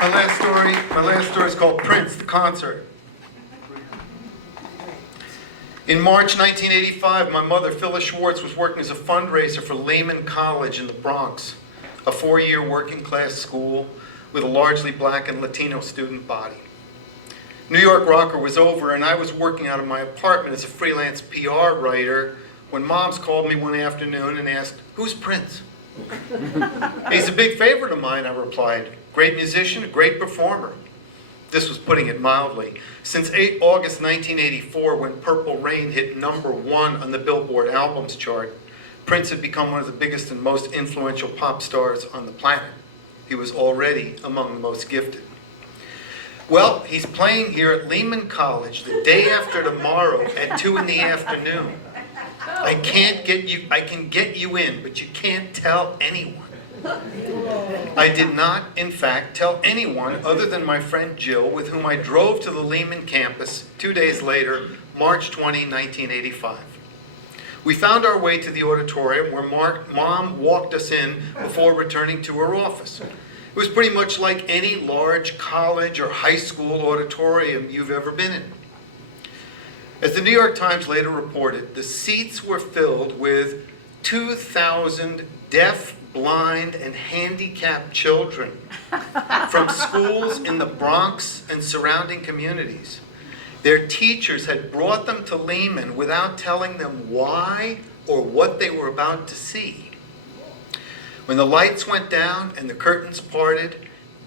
My last story is called Prince, the Concert. In March 1985, my mother, Phyllis Schwartz, was working as a fundraiser for Lehman College in the Bronx, a 4-year working class school with a largely black and Latino student body. New York Rocker was over, and I was working out of my apartment as a freelance PR writer when Moms called me one afternoon and asked, "Who's Prince?" "He's a big favorite of mine," I replied. "Great musician, a great performer." This was putting it mildly. Since August 1984, when Purple Rain hit #1 on the Billboard Albums chart, Prince had become one of the biggest and most influential pop stars on the planet. He was already among the most gifted. Well, he's playing here at Lehman College the day after tomorrow at 2 in the afternoon. I can get you in, but you can't tell anyone. I did not, in fact, tell anyone other than my friend Jill, with whom I drove to the Lehman campus 2 days later, March 20, 1985. We found our way to the auditorium where Mom walked us in before returning to her office. It was pretty much like any large college or high school auditorium you've ever been in. As the New York Times later reported, the seats were filled with 2,000 deaf, blind, and handicapped children from schools in the Bronx and surrounding communities. Their teachers had brought them to Lehman without telling them why or what they were about to see. When the lights went down and the curtains parted,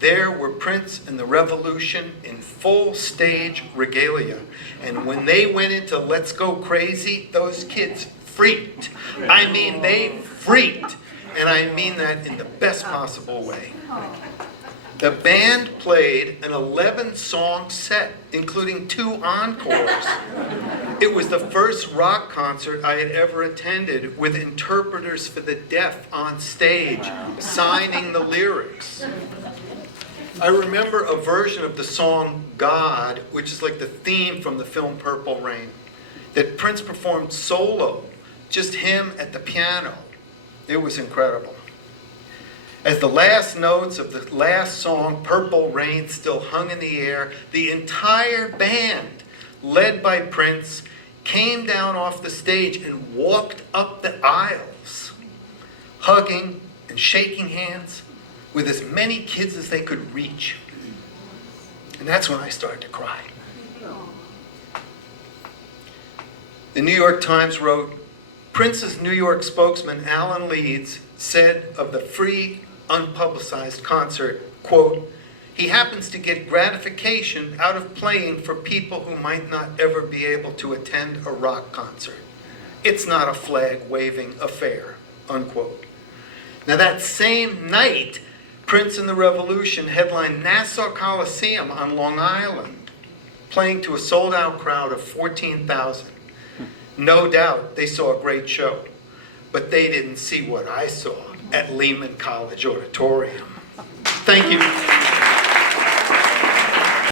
there were Prince and the Revolution in full stage regalia. And when they went into Let's Go Crazy, those kids freaked. I mean, they freaked. And I mean that in the best possible way. The band played an 11-song set, including 2 encores. It was the first rock concert I had ever attended with interpreters for the deaf on stage, signing the lyrics. I remember a version of the song God, which is like the theme from the film Purple Rain, that Prince performed solo, just him at the piano. It was incredible. As the last notes of the last song, Purple Rain, still hung in the air, the entire band, led by Prince, came down off the stage and walked up the aisles, hugging and shaking hands with as many kids as they could reach. And that's when I started to cry. The New York Times wrote, Prince's New York spokesman, Alan Leeds, said of the free, unpublicized concert, quote, "He happens to get gratification out of playing for people who might not ever be able to attend a rock concert. It's not a flag-waving affair," unquote. Now that same night, Prince and the Revolution headlined Nassau Coliseum on Long Island, playing to a sold-out crowd of 14,000. No doubt they saw a great show, but they didn't see what I saw at Lehman College Auditorium. Thank you.